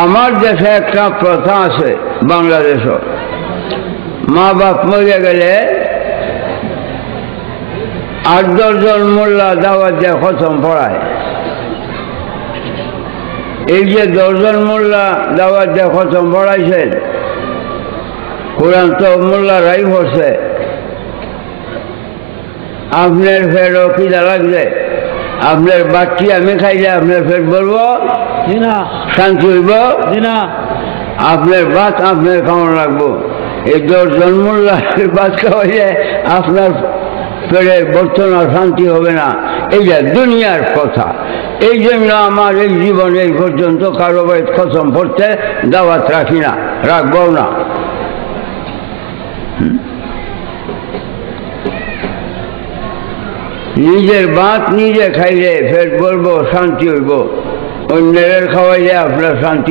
আমার দেশে একটা প্রথা আছে, বাংলাদেশও, মা বাপ মরে গেলে 8-10 জন মোল্লা দাওয়াত দিয়ে খতম পড়ায়। এই যে 10 জন মোল্লা দাওয়াত দিয়ে খতম পড়াইছেন, কোরআন তো মোল্লারাই পড়ছে, আপনার ফেরও খিদা লাগবে, আপনার বাচ্চি আমি খাইলে আপনার ফের বলবো শান্তি হইব না, আপনার ভাত আপনার খাওয়ান লাগবো। এই 10 জন মোল্লার ভাত খাওয়াইলে আপনার পেটে বর্তমান শান্তি হবে না। এই যে দুনিয়ার কথা। এই জন্য আমার এই জীবন এই পর্যন্ত কারো বাড়ি খতম পড়তে দাওয়াত রাখি না, রাখবো না। নিজের ভাত নিজে খাইলে ফের বলবো শান্তি হইব, অন্যের খাওয়াইলে আপনার শান্তি